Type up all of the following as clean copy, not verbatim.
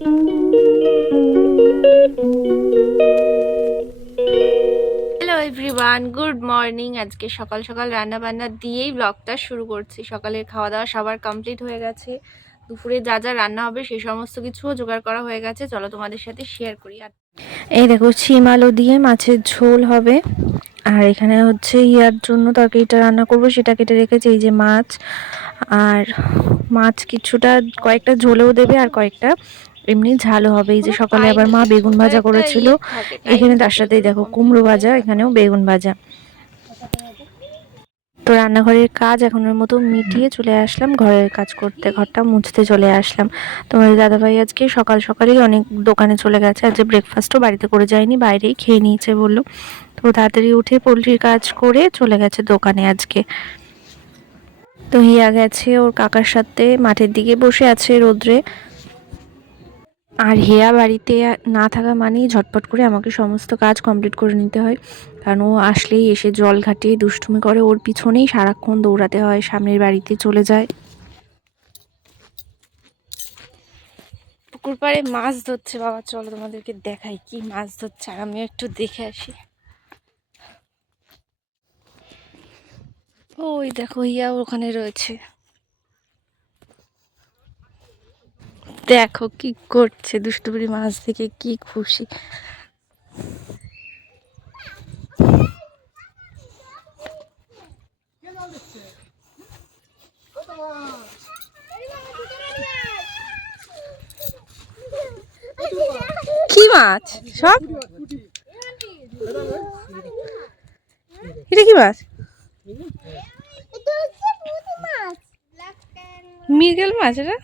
Hello everyone, good morning. আজকে সকাল সকাল রান্না বান্না দিয়েই ব্লগটা শুরু করছি। সকালের খাওয়া দাওয়া সবার কমপ্লিট হয়ে গেছে। দুপুরে যা যা রান্না হবে সেই সমস্ত কিছুও জোগাড় করা হয়ে গেছে। চলো তোমাদের সাথে শেয়ার করি। আর এই দেখো, শিম আলু দিয়ে মাছের ঝোল হবে। আর এখানে হচ্ছে ইয়ার জন্য তরকারিটা রান্না করব, সেটা কেটে রেখেছি। এই যে মাছ, আর মাছ কিছুটা কয়েকটা ঝোলেও দেবে আর কয়েকটা এমনি ঝালও হবে। এই যে সকালে আবার মা বেগুন ভাজা করেছিল, এখানে তার সাথেই দেখো কুমড়ো ভাজা, এখানেও বেগুন ভাজা। তো রান্নাঘরের কাজ এখনের মতো মিটিয়ে চলে আসলাম ঘরের কাজ করতে, ঘরটা মুছতে চলে আসলাম। তোমাদের দাদাভাই আজকে সকাল সকালেই অনেক দোকানে চলে গেছে। আজকে ব্রেকফাস্টও বাড়িতে করে যায়নি, বাইরেই খেয়ে নিয়েছে বললো। তো তাড়াতাড়ি উঠে পোলট্রির কাজ করে চলে গেছে দোকানে আজকে। তো হিয়া গেছে ওর কাকার সাথে, মাঠের দিকে বসে আছে রোদ্রে। আর হিয়া বাড়িতে না থাকা মানেই ঝটপট করে আমাকে সমস্ত কাজ কমপ্লিট করে নিতে হয়, কারণ ও আসলেই এসে জল ঘাটিয়ে দুষ্টুমি করে, ওর পিছনেই সারাক্ষণ দৌড়াতে হয়, সামনের বাড়িতে চলে যায়। পুকুর পাড়ে মাছ ধরছে বাবা, চলো তোমাদেরকে দেখাই কি মাছ ধরছে, আর আমিও একটু দেখে আসি। ওই দেখো হিয়া ওখানে রয়েছে, দেখো কি করছে, দুষ্টুপুরি মাছ দেখে কি খুশি। কি মাছ সব? এটা কি মাছ? মৃগেল মাছ এটা?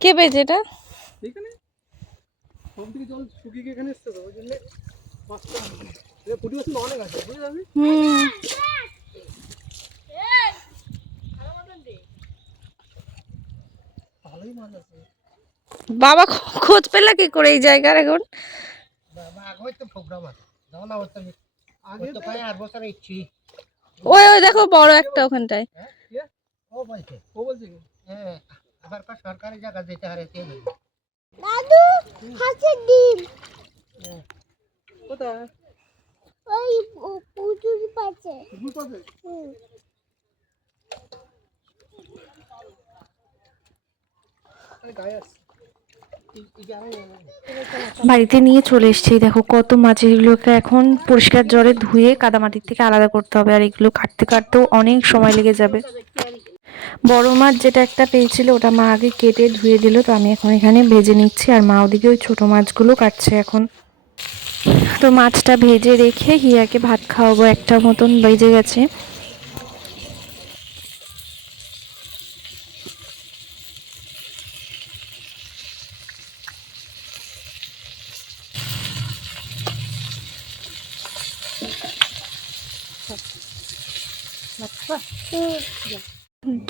কে পেয়েছে এটা? বাবা খোঁজ পেলা কি করে এই জায়গার এখন? ওই ওই দেখো বড় একটা ওখানটায়। সরকারি জায়গা যেতে হারিয়েছে দাদু হাঁসের ডিম কোথায়? ওই পুকুর পাশে। বাড়িতে নিয়ে চলে এসেছি, দেখো কত মাছ। এগুলোকে এখন পরিষ্কার জলে ধুয়ে কাদামাটির থেকে আলাদা করতে হবে, আর এগুলো কাটতে কাটতেও অনেক সময় লেগে যাবে। বড় মাছ যেটা একটা পেয়েছিল ওটা মা আগে কেটে ধুয়ে দিল, তো আমি এখন এখানে ভেজে নিচ্ছি, আর মা ওদিকে ওই ছোট মাছগুলো কাটছে এখন। তো মাছটা ভেজে রেখে হিয়াকে ভাত খাওয়াবো, একটা মতন বেজে গেছে।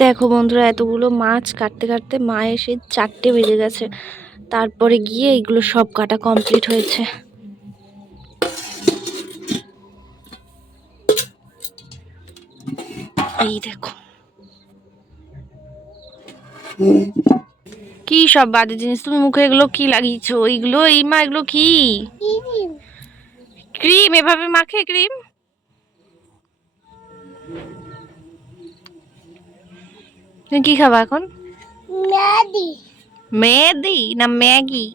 দেখো বন্ধুরা, এতগুলো মাছ কাটতে কাটতে মা এসে 4টে বেজে গেছে, তারপরে গিয়ে এগুলো সব কাটা কমপ্লিট হয়েছে। এই দেখো কি সব বাজে জিনিস, তুমি মুখে এগুলো কি লাগিয়েছো? এইগুলো এই মা এগুলো কি? ক্রিম? এভাবে মাখে ক্রিম? তুমি কি খাবা এখন? ম্যাগি। মেহেদি না ম্যাগি?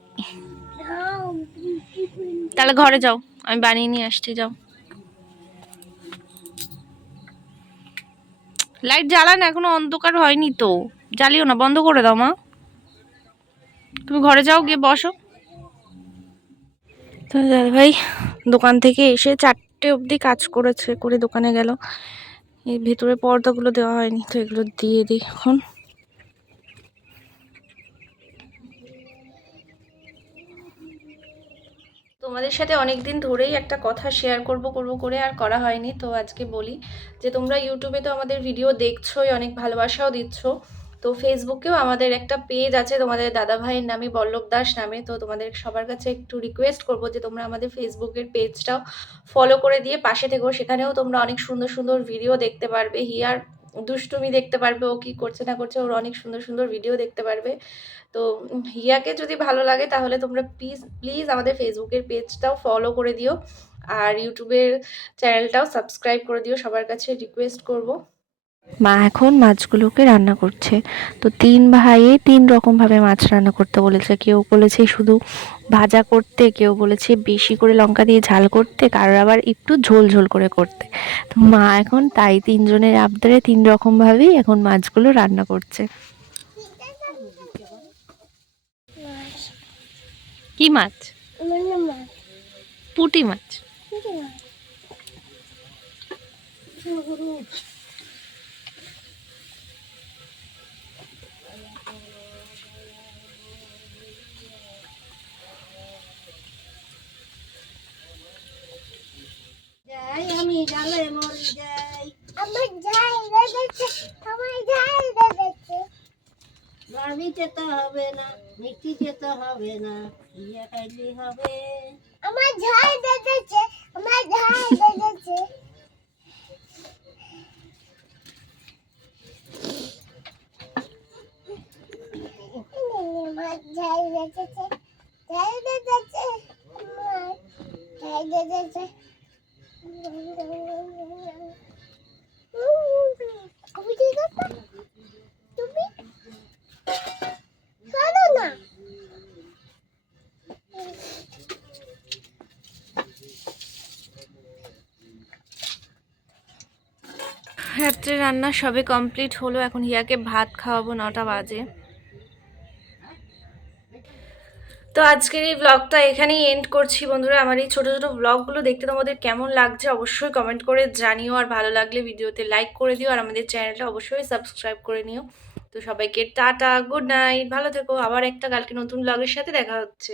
তাহলে ঘরে যাও, আমি বানিয়ে নিয়ে আসছি, যাও। লাইট জ্বালা না, এখনো অন্ধকার হয়নি তো, জ্বালিও না, বন্ধ করে দাও মা। তুমি ঘরে যাও, গিয়ে বসো। তো দাদা ভাই দোকান থেকে এসে 4টে অবধি কাজ করেছে, করে দোকানে গেল। এই ভেতরে পর্দাগুলো দেওয়া হয়নি, তো এগুলো দিয়ে দিই এখন। তোমাদের সাথে অনেক দিন ধরেই একটা কথা শেয়ার করব করে আর করা হয়নি, তো আজকে বলি যে তোমরা ইউটিউবে তো আমাদের ভিডিও দেখছোই, অনেক ভালোবাসাও দিচ্ছ। তো ফেসবুকেও আমাদের একটা পেজ আছে তোমাদের দাদা ভাইয়ের নামে, বল্লভ দাস নামে। তো তোমাদের সবার কাছে একটু রিকোয়েস্ট করব যে তোমরা আমাদের ফেসবুকের পেজটাও ফলো করে দিয়ে পাশে থেকো, সেখানেও তোমরা অনেক সুন্দর সুন্দর ভিডিও দেখতে পারবে। হিয়ার দুষ্টুমি দেখতে পারবে, ও কি করছে না করছে, ওর অনেক সুন্দর সুন্দর ভিডিও দেখতে পারবে। তো হিয়াকে যদি ভালো লাগে তাহলে তোমরা প্লিজ প্লিজ আমাদের ফেসবুকের পেজটাও ফলো করে দিও, আর ইউটিউবের চ্যানেলটাও সাবস্ক্রাইব করে দিও, সবার কাছে রিকোয়েস্ট করব। মা এখন মাছগুলোকে রান্না করছে। তো 3 ভাইয়ে 3 রকমভাবে মাছ রান্না করতে বলেছে। কেউ বলেছে শুধু ভাজা করতে, কেউ বলেছে বেশি করে লঙ্কা দিয়ে ঝাল করতে, কারোর আবার একটু ঝোল ঝোল করে করতে। তো মা এখন তাই 3 জনের আবদারে 3 রকমভাবেই এখন মাছগুলো রান্না করছে। কি মাছ? মানে মাছ পুঁটি মাছ। যাই আমি জালে মরি যাই, আমার যাই লেগেছে, আমার যাই লেগেছে, বাড়ি যেতে হবে না, মিষ্টি যেতে হবে না, ইয়া খাইলে হবে। আমার যাই লেগেছে, আমার যাই লেগেছে। আমার যাই লেগেছে, যাই লেগেছে, আমার যাই লেগেছে। তুমি ঠিক আছে? তুমি শোনো না। রাত্রে রান্না সবে কমপ্লিট হলো, এখন হিয়াকে ভাত খাওয়াবো, 9টা বাজে। তো আজকের এই ব্লগটা এখানেই এন্ড করছি বন্ধুরা। আমার এই ছোট ছোট ব্লগগুলো দেখতে তোমাদের কেমন লাগছে অবশ্যই কমেন্ট করে জানিও, আর ভালো লাগলে ভিডিওতে লাইক করে দিও, আর আমাদের চ্যানেলটা অবশ্যই সাবস্ক্রাইব করে নিও। তো সবাইকে টাটা, গুড নাইট, ভালো থেকো। আবার একটা কালকে নতুন ব্লগের সাথে দেখা হচ্ছে।